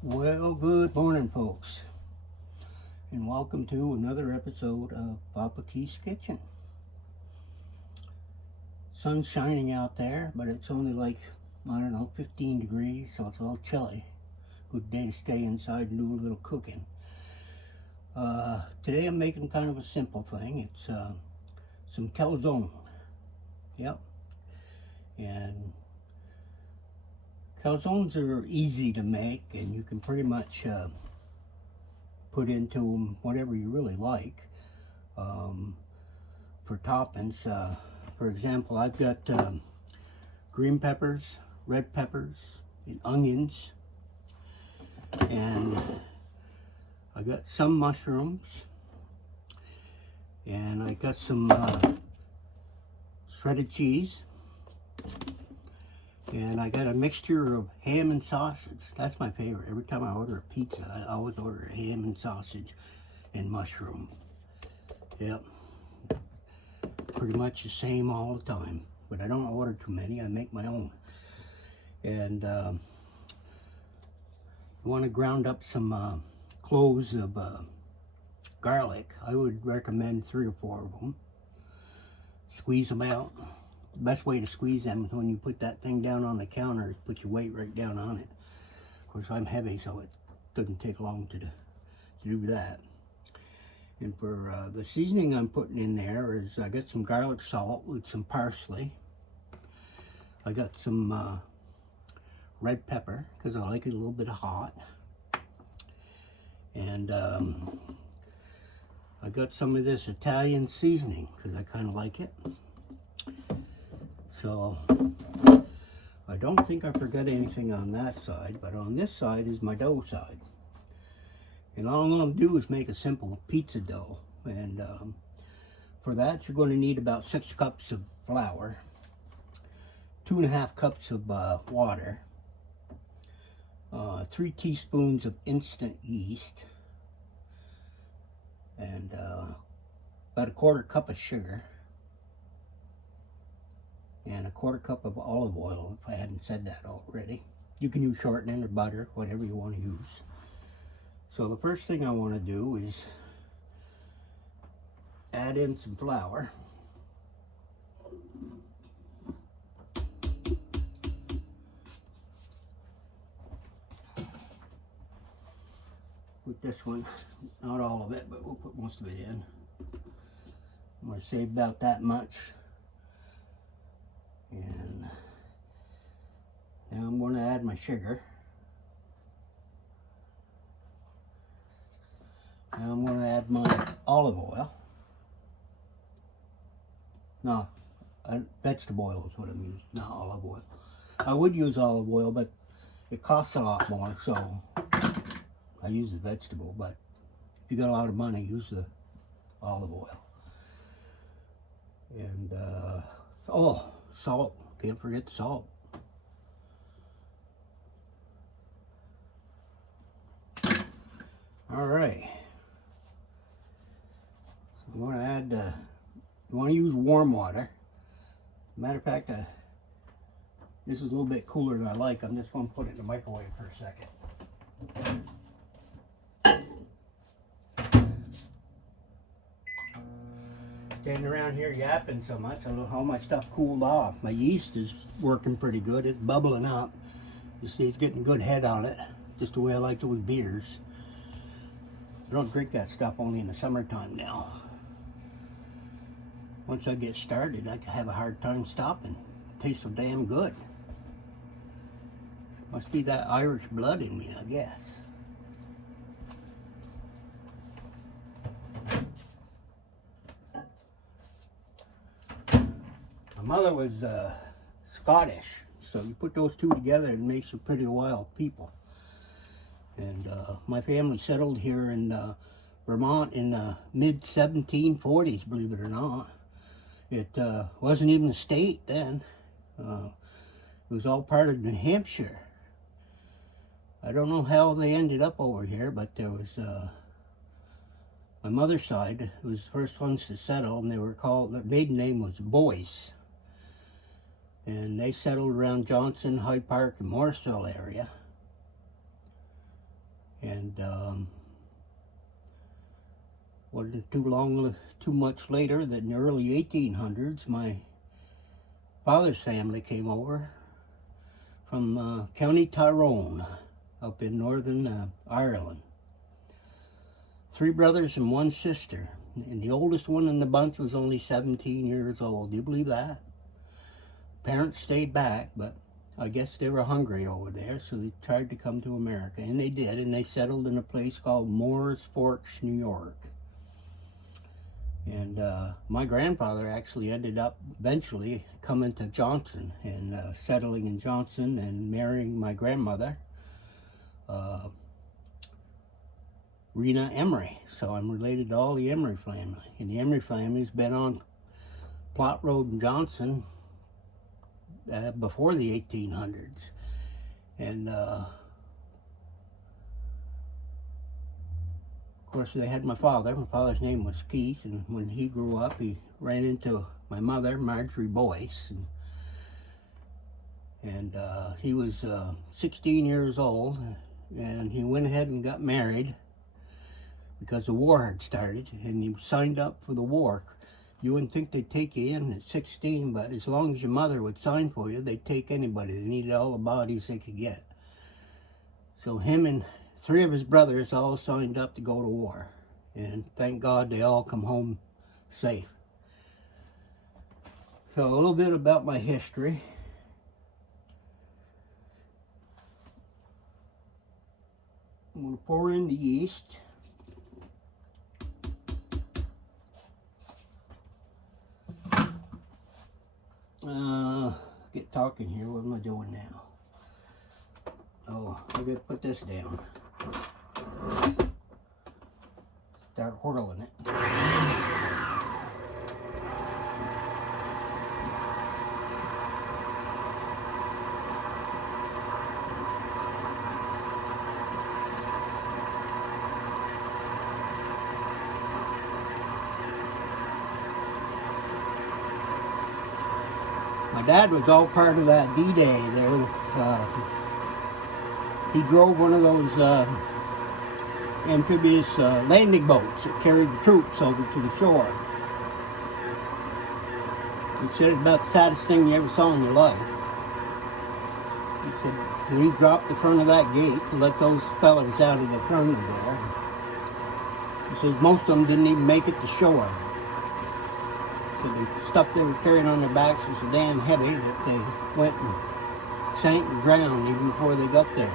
Well, good morning, folks, and welcome to another episode of Papa Keith's Kitchen. Sun's shining out there, but it's only like, I don't know, 15 degrees, so it's a little chilly. Good day to stay inside and do a little cooking. Today I'm making kind of a simple thing. It's some calzone. Yep. And calzones are easy to make, and you can pretty much put into them whatever you really like. For toppings, for example, I've got green peppers, red peppers, and onions, and I got some mushrooms, and I got some shredded cheese, and I got a mixture of ham and sausage. That's my favorite. Every time I order a pizza, I always order a ham and sausage and mushroom. Yep. Pretty much the same all the time. But I don't order too many. I make my own. And you want to ground up some cloves of garlic. I would recommend 3 or 4 of them. Squeeze them out. The best way to squeeze them is when you put that thing down on the counter, put your weight right down on it. Of course, I'm heavy, so it doesn't take long to do that. And for the seasoning I'm putting in there is I got some garlic salt with some parsley. I got some red pepper because I like it a little bit hot. And I got some of this Italian seasoning because I kind of like it. So I don't think I forgot anything on that side, but on this side is my dough side. And all I'm going to do is make a simple pizza dough. And for that, you're going to need about 6 cups of flour, 2.5 cups of water, 3 teaspoons of instant yeast, and about 1/4 cup of sugar, and 1/4 cup of olive oil, if I hadn't said that already. You can use shortening or butter, whatever you want to use. So the first thing I want to do is add in some flour. Put this one, not all of it, but we'll put most of it in. I'm going to save about that much. And now I'm going to add my sugar. Now I'm going to add my olive oil. No, vegetable oil is what I'm using, not olive oil. I would use olive oil, but it costs a lot more, so I use the vegetable. But if you got a lot of money, use the olive oil. And oh, salt. Can't forget the salt. All right. So you want to add, you want to use warm water. Matter of fact, this is a little bit cooler than I like. I'm just going to put it in the microwave for a second. Standing around here yapping so much, I don't know how my stuff cooled off. My yeast is working pretty good. It's bubbling up. You see, it's getting a good head on it, just the way I like it with beers. I don't drink that stuff only in the summertime now. Once I get started, I have a hard time stopping. It tastes so damn good. Must be that Irish blood in me, I guess. My mother was Scottish, so you put those two together and it makes some pretty wild people. And my family settled here in Vermont in the mid-1740s, believe it or not. It wasn't even a state then. It was all part of New Hampshire. I don't know how they ended up over here, but there was my mother's side was the first ones to settle, and they were called, their maiden name was Boyce. And they settled around Johnson, Hyde Park, and Morrisville area. And wasn't too much later that in the early 1800s, my father's family came over from County Tyrone up in northern Ireland. 3 brothers and 1 sister, and the oldest one in the bunch was only 17 years old. Do you believe that? Parents stayed back, but I guess they were hungry over there, so they tried to come to America, and they did, and they settled in a place called Moore's Forks, New York. And my grandfather actually ended up eventually coming to Johnson and settling in Johnson and marrying my grandmother, Rena Emery. So I'm related to all the Emery family. And the Emery family's been on Plot Road in Johnson before the 1800s. And of course, they had my father. My father's name was Keith, and when he grew up, he ran into my mother, Marjorie Boyce, and he was 16 years old, and he went ahead and got married because the war had started, and he signed up for the war. You wouldn't think they'd take you in at 16, but as long as your mother would sign for you, they'd take anybody. They needed all the bodies they could get. So him and 3 of his brothers all signed up to go to war, and thank God they all come home safe. So a little bit about my history. I'm going to pour in the yeast. Get talking here. What am I doing now? Oh, I gotta put this down. Start whirling it. My dad was all part of that D-Day there. He drove one of those amphibious landing boats that carried the troops over to the shore. He said it's about the saddest thing you ever saw in your life. He said when he dropped the front of that gate to let those fellas out of the front of there, he says most of them didn't even make it to shore. So the stuff they were carrying on their backs was so damn heavy that they went and sank and drowned even before they got there.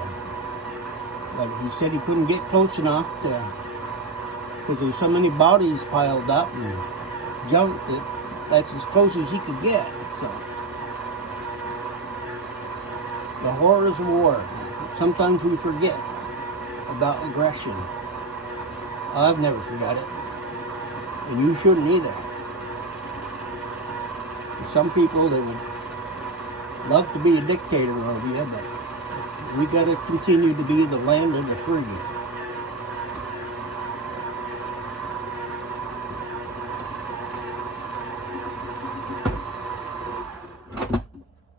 But he said he couldn't get close enough because there were so many bodies piled up and junk that that's as close as he could get. So the horrors of war. Sometimes we forget about aggression. I've never forgot it, and you shouldn't either. Some people that would love to be a dictator over you, but we got to continue to be the land of the free.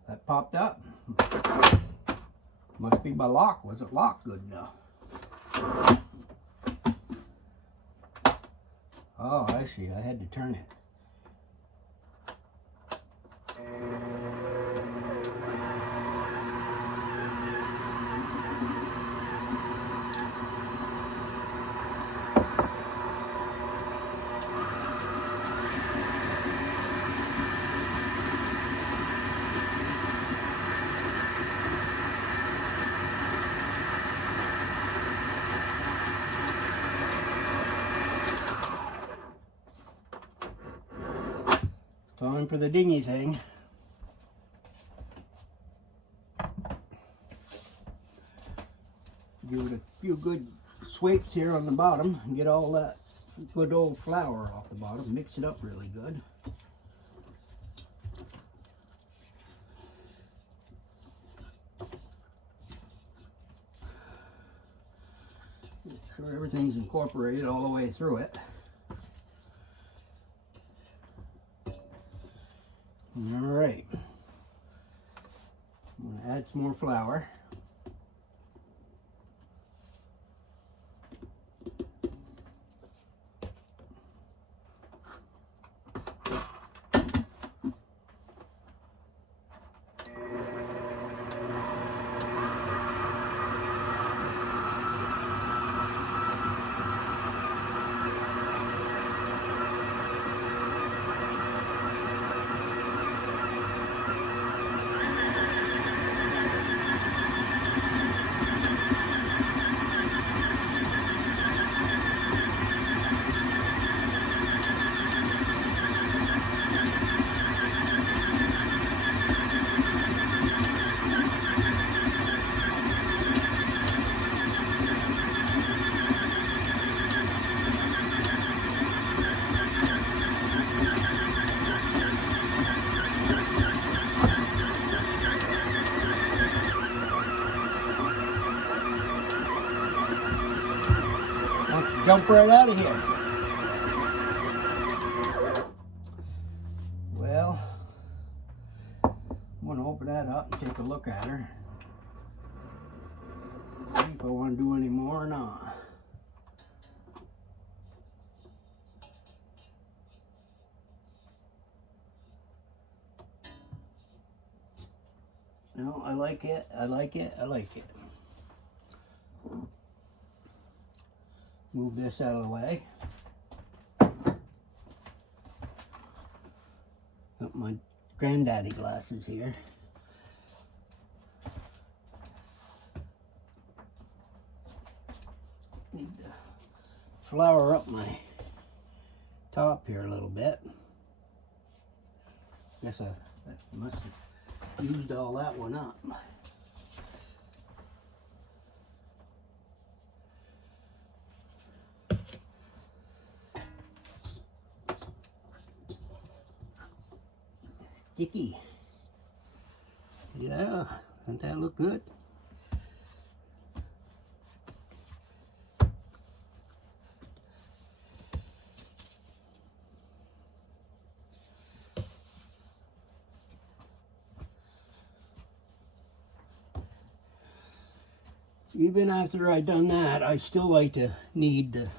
That popped up. Must be my lock. Wasn't locked good enough. Oh, I see. I had to turn it. Time for the dinghy thing. Give it a few good swipes here on the bottom and get all that good old flour off the bottom. Mix it up really good. Make sure everything's incorporated all the way through it. Alright, I'm going to add some more flour. jump right out of here. Well, I'm going to open that up and take a look at her. See if I want to do any more or not. No, I like it, I like it, I like it. Move this out of the way. Got my granddaddy glasses here. Need to flour up my top here a little bit. Guess I must have used all that one up. Sticky. Yeah, doesn't that look good? Even after I done that, I still like to knead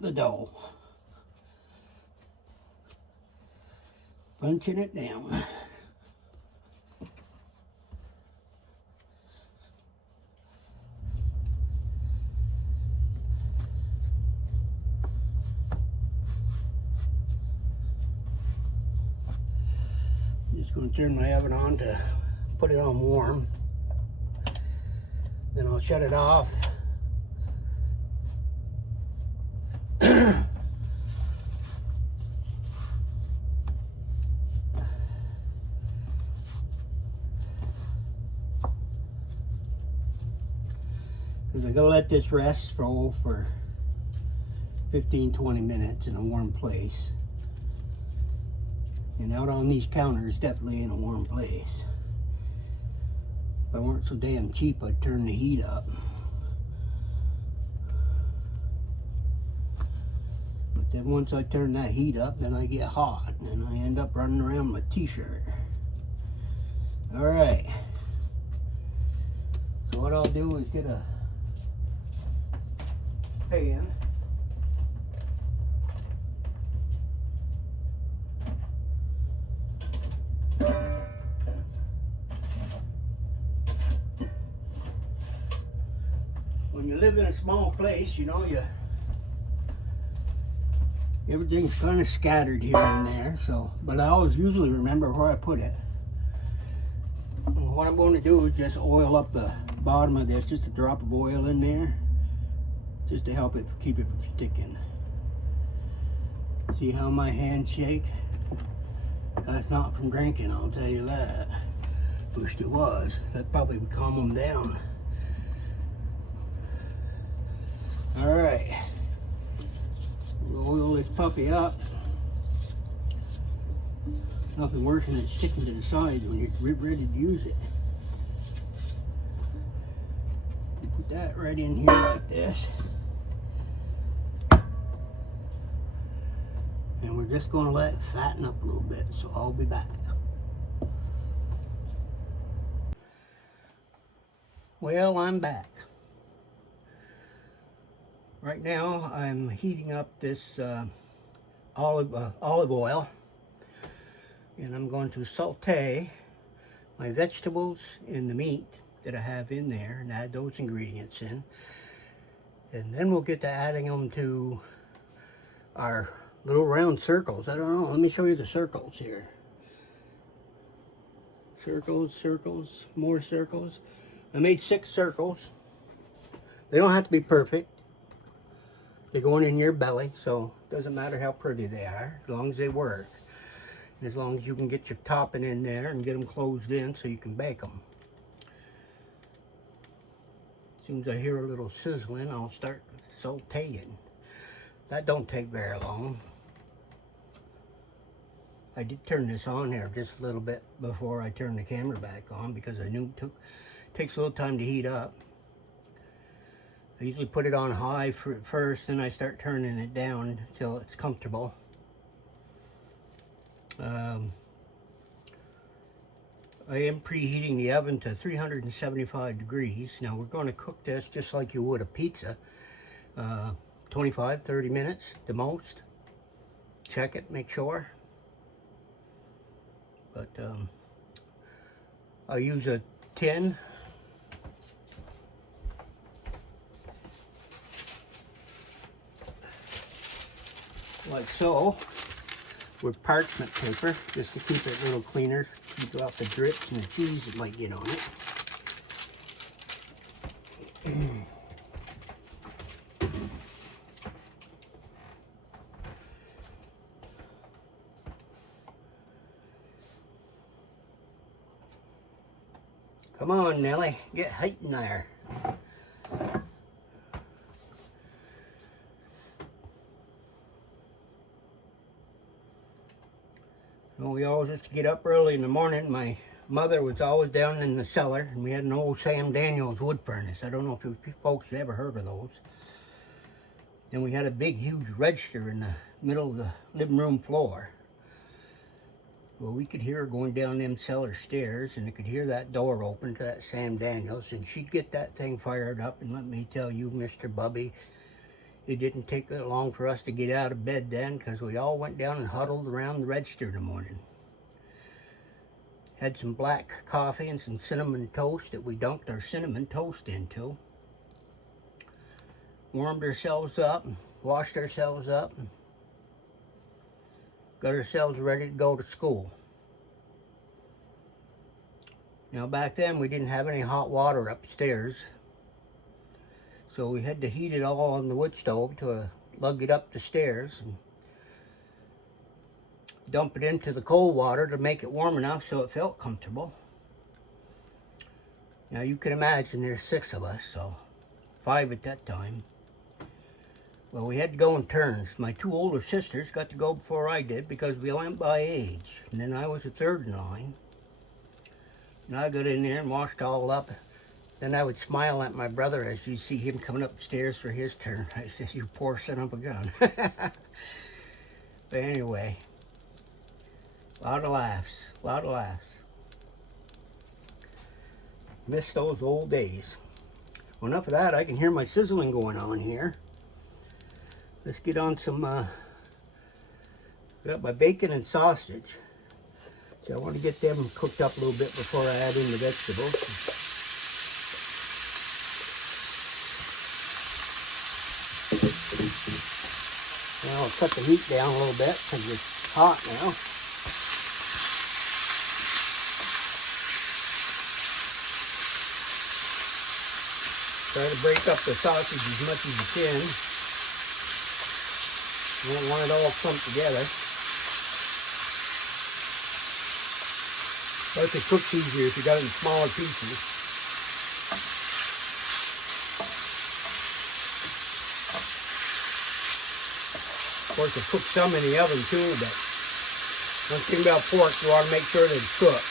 the dough. Punching it down. Just going to turn my oven on to put it on warm. Then I'll shut it off. Because I gotta let this rest for 15-20 minutes in a warm place. And out on these counters, definitely in a warm place. If I weren't so damn cheap, I'd turn the heat up. But then once I turn that heat up, then I get hot and I end up running around my t-shirt. All right. So what I'll do is get a pan. When you live in a small place, you know, everything's kind of scattered here and there. So, but I always usually remember where I put it. And what I'm going to do is just oil up the bottom of this, just a drop of oil in there, just to help it keep it from sticking. See how my hands shake? That's not from drinking, I'll tell you that. Wished it was. That probably would calm them down. All right, we'll oil this puppy up. Nothing worse than it sticking to the sides when you're ready to use it. You put that right in here like this. And we're just going to let it fatten up a little bit, so I'll be back. Well, I'm back. Right now, I'm heating up this olive oil, and I'm going to saute my vegetables and the meat that I have in there and add those ingredients in. And then we'll get to adding them to our little round circles. I don't know, let me show you the circles here. Circles, circles, more circles. I made 6 circles. They don't have to be perfect. They're going in your belly, so it doesn't matter how pretty they are, as long as they work. And as long as you can get your topping in there and get them closed in so you can bake them. As soon as I hear a little sizzling, I'll start sauteing. That don't take very long. I did turn this on here just a little bit before I turned the camera back on because I knew it takes a little time to heat up. I usually put it on high first, then I start turning it down until it's comfortable. I am preheating the oven to 375 degrees. Now we're going to cook this just like you would a pizza. 25-30 minutes the most. Check it, make sure. But I'll use a tin. Like so, with parchment paper, just to keep it a little cleaner, keep out the drips and the cheese that might get on it. Come on, Nelly, get height in there. Well, we always used to get up early in the morning. My mother was always down in the cellar, and we had an old Sam Daniels wood furnace. I don't know if you folks have ever heard of those. And we had a big, huge register in the middle of the living room floor. Well, we could hear her going down them cellar stairs, and I could hear that door open to that Sam Daniels, and she'd get that thing fired up, and let me tell you, Mr. Bubby, it didn't take that long for us to get out of bed then, because we all went down and huddled around the register in the morning. Had some black coffee and some cinnamon toast that we dunked our cinnamon toast into. Warmed ourselves up, washed ourselves up, and got ourselves ready to go to school. Now back then we didn't have any hot water upstairs, so we had to heat it all on the wood stove to lug it up the stairs and dump it into the cold water to make it warm enough so it felt comfortable. Now you can imagine there's 6 of us, so 5 at that time. Well, we had to go in turns. My 2 older sisters got to go before I did because we went by age. And then I was the 3rd in line. And I got in there and washed all up. Then I would smile at my brother as you see him coming up the stairs for his turn. I says, "You poor son of a gun." But anyway, a lot of laughs, a lot of laughs. Miss those old days. Well, enough of that. I can hear my sizzling going on here. Let's get on some, got my bacon and sausage. So I want to get them cooked up a little bit before I add in the vegetables. Now I'll cut the meat down a little bit because it's hot now. Try to break up the sausage as much as you can. You don't want it all clumped together. Plus it cooks easier if you got it in smaller pieces. Of course, it cooks some in the oven too, but one thing about pork, you want to make sure that it's cooked.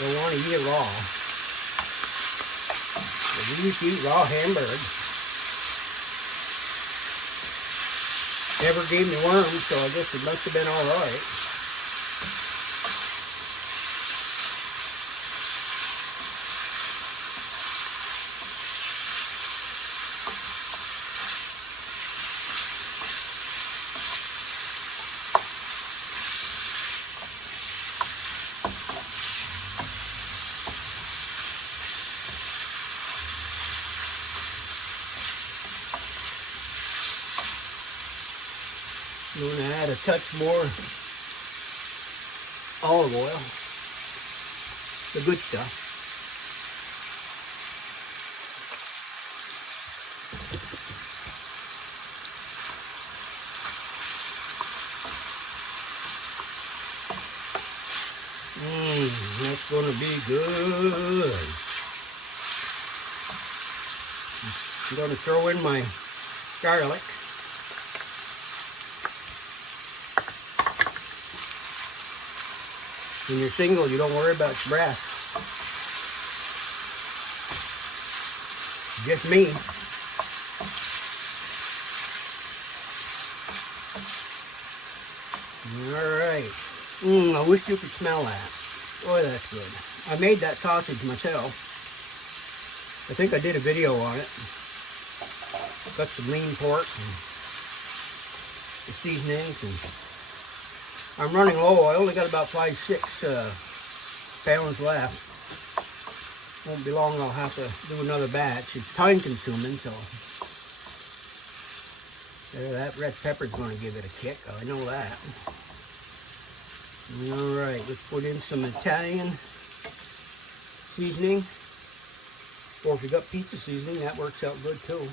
You don't want to eat it raw. We used to eat raw hamburger. Never gave me worms, so I guess it must have been all right. I'm going to add a touch more olive oil, the good stuff. That's going to be good. I'm going to throw in my garlic. When you're single, you don't worry about your breath. Just me. Alright. I wish you could smell that. Oh, that's good. I made that sausage myself. I think I did a video on it. Got some lean pork and the seasonings. And I'm running low. I only got about 5-6 pounds left. Won't be long, I'll have to do another batch. It's time consuming, so that red pepper's going to give it a kick. I know that. Alright, let's put in some Italian seasoning. Or if you got pizza seasoning, that works out good too.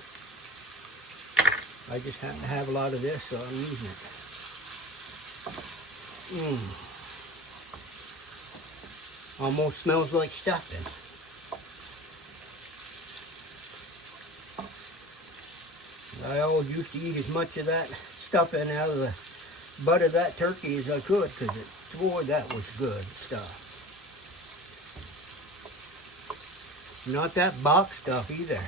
I just happen to have a lot of this, so I'm using it. Almost smells like stuffing. I always used to eat as much of that stuffing out of the butt of that turkey as I could, because boy, that was good stuff. Not that box stuff either.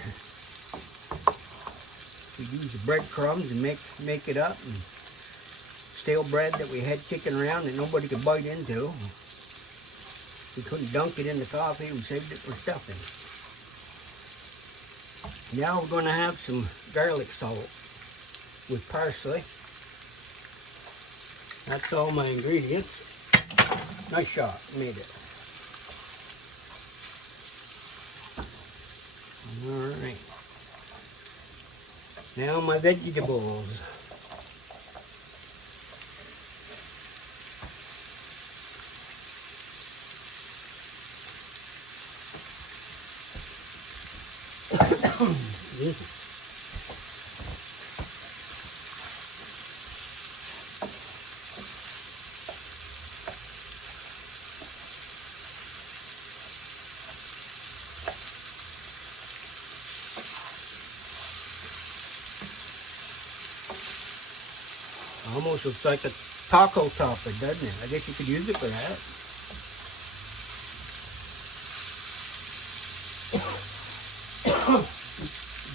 We use the breadcrumbs and make it up, and stale bread that we had kicking around that nobody could bite into. We couldn't dunk it in the coffee. We saved it for stuffing. Now we're going to have some garlic salt with parsley. That's all my ingredients. Nice shot, made it. Alright. Now my vegetables. Almost looks like a taco topper, doesn't it? I guess you could use it for that.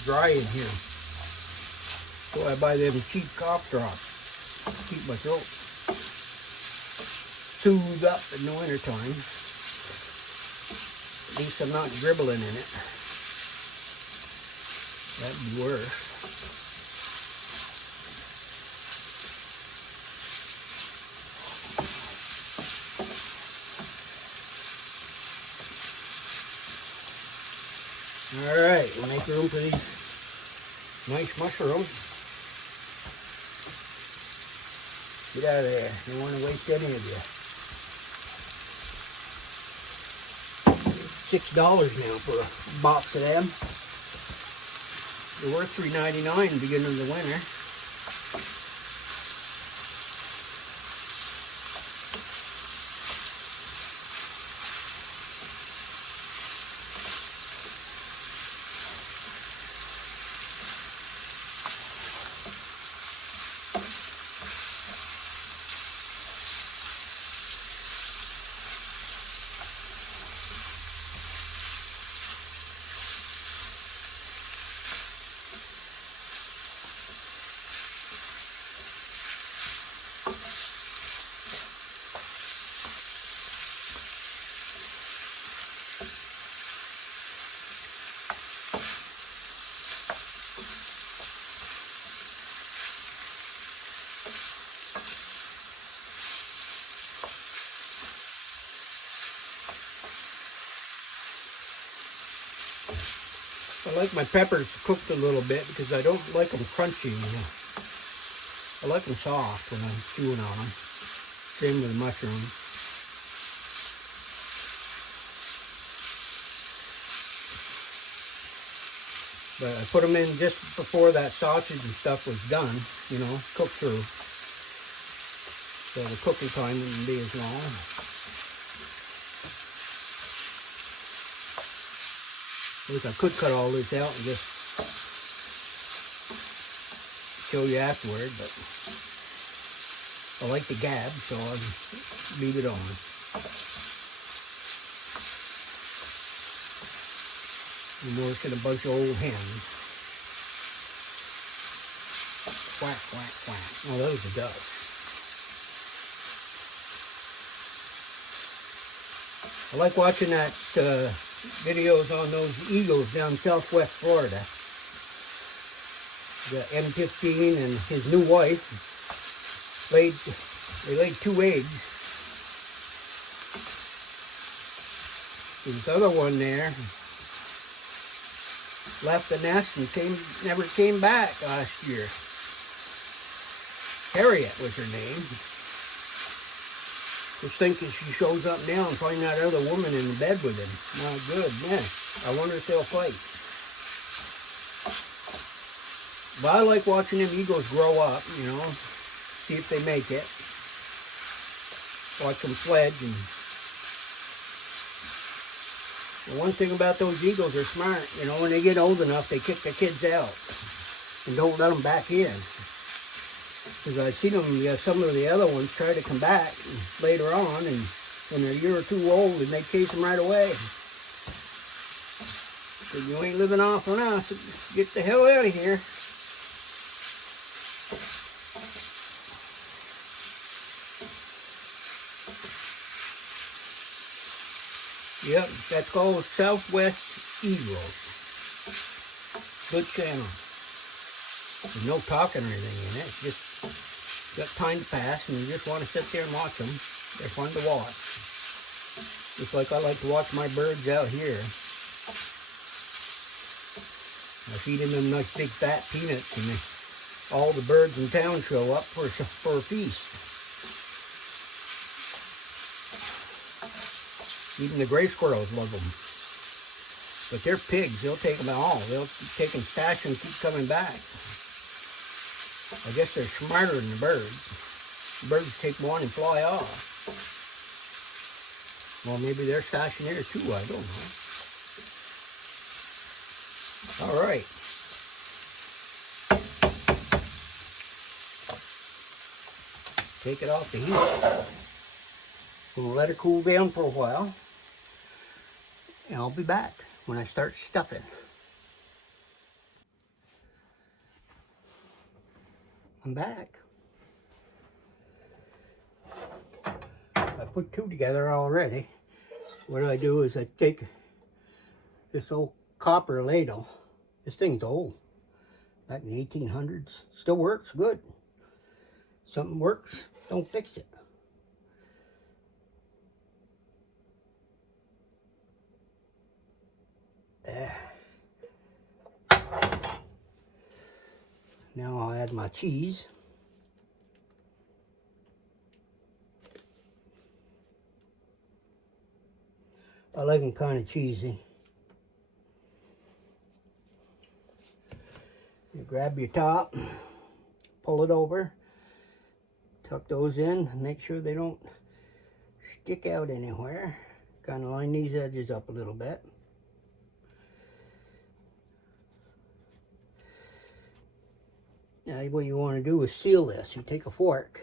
Dry in here. So I buy them cheap cough drops. Keep my throat soothed up in the wintertime. At least I'm not dribbling in it. That'd be worse. Alright, we'll make room for these nice mushrooms. Get out of there. Don't want to waste any of you. $6 now for a box of them. They're worth $3.99 at the beginning of the winter. I like my peppers cooked a little bit because I don't like them crunchy. I like them soft when I'm chewing on them. Same with the mushrooms. But I put them in just before that sausage and stuff was done, you know, cooked through. So the cooking time wouldn't be as long. At least I could cut all this out and just show you afterward, but I like the gab, so I'll leave it on. I'm working a bunch of old hens. Quack, quack, quack. Oh, those are ducks. I like watching that videos on those eagles down southwest Florida. The M15 and his new wife laid 2 eggs. This other one there left the nest and never came back last year. Harriet was her name. Just thinking she shows up now and find that other woman in bed with him. Not good, man. I wonder if they'll fight. But I like watching them eagles grow up, you know, see if they make it. Watch them fledge. And the one thing about those eagles, they're smart. You know, when they get old enough, they kick the kids out and don't let them back in. Because I've seen them, some of the other ones try to come back later on, and when they're a year or two old, and they chase them right away. So you ain't living off on us. Get the hell out of here. Yep, that's called Southwest Eagles. Good channel. There's no talking or anything in it. It's just got time to pass, and you just want to sit there and watch them. They're fun to watch. Just like I like to watch my birds out here. I feed them nice big fat peanuts, and all the birds in town show up for a feast. Even the gray squirrels love them. But they're pigs. They'll take them all. They'll take and stash and keep coming back. I guess they're smarter than the birds. The birds take one and fly off. Well, maybe they're stashing there too. I don't know. All right. Take it off the heat. We'll let it cool down for a while. And I'll be back when I start stuffing. I'm back. I put 2 together already. What I do is I take this old copper ladle. This thing's old. Back in the 1800s. Still works good. Something works, don't fix it. There. Now I'll add my cheese. I like them kind of cheesy. You grab your top, pull it over, tuck those in, make sure they don't stick out anywhere. Kind of line these edges up a little bit. Now what you want to do is seal this. You take a fork,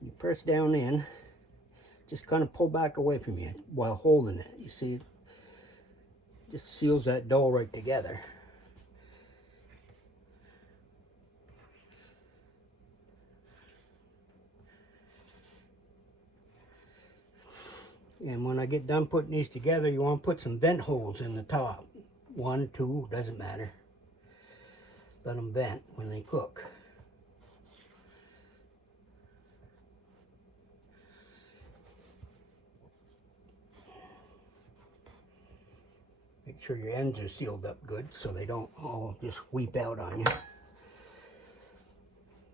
you press down in, just kind of pull back away from you while holding it. You see, it just seals that dough right together. And when I get done putting these together, you want to put some vent holes in the top. 1, 2, doesn't matter. Let them vent when they cook. Make sure your ends are sealed up good so they don't all just weep out on you.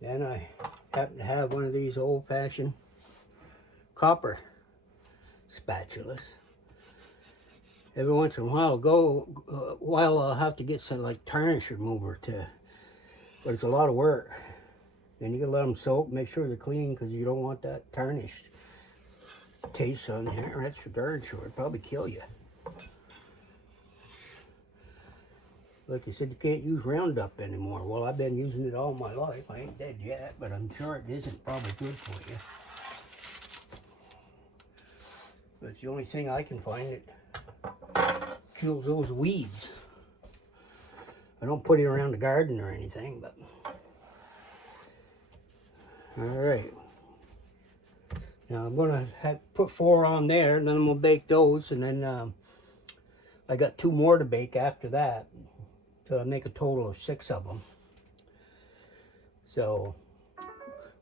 Then I happen to have one of these old-fashioned copper spatulas. Every once in a while, I'll have to get some like tarnish remover but it's a lot of work. Then you gotta let them soak, make sure they're clean because you don't want that tarnished taste on here. That's for darn sure. It'd probably kill you. Like I said, you can't use Roundup anymore. Well, I've been using it all my life. I ain't dead yet, but I'm sure it isn't probably good for you. But it's the only thing I can find that kills those weeds. I don't put it around the garden or anything, but all right. Now I'm gonna put 4 on there, and then I'm gonna bake those, and then I got 2 more to bake after that, so I'll make a total of 6 of them. So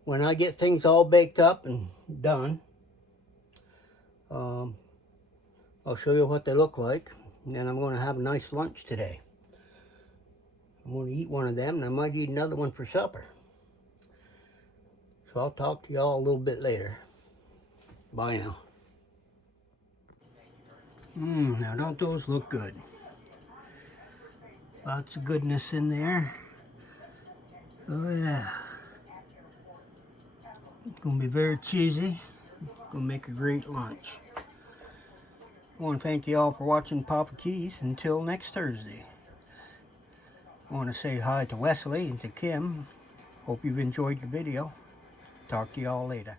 when I get things all baked up and done, I'll show you what they look like, and then I'm going to have a nice lunch today. I'm going to eat one of them, and I might eat another one for supper. So I'll talk to y'all a little bit later. Bye now. Now don't those look good? Lots of goodness in there. Oh yeah. It's going to be very cheesy. It's going to make a great lunch. I want to thank you all for watching Papa Keys. Until next Thursday. I want to say hi to Wesley and to Kim. Hope you've enjoyed the video. Talk to you all later.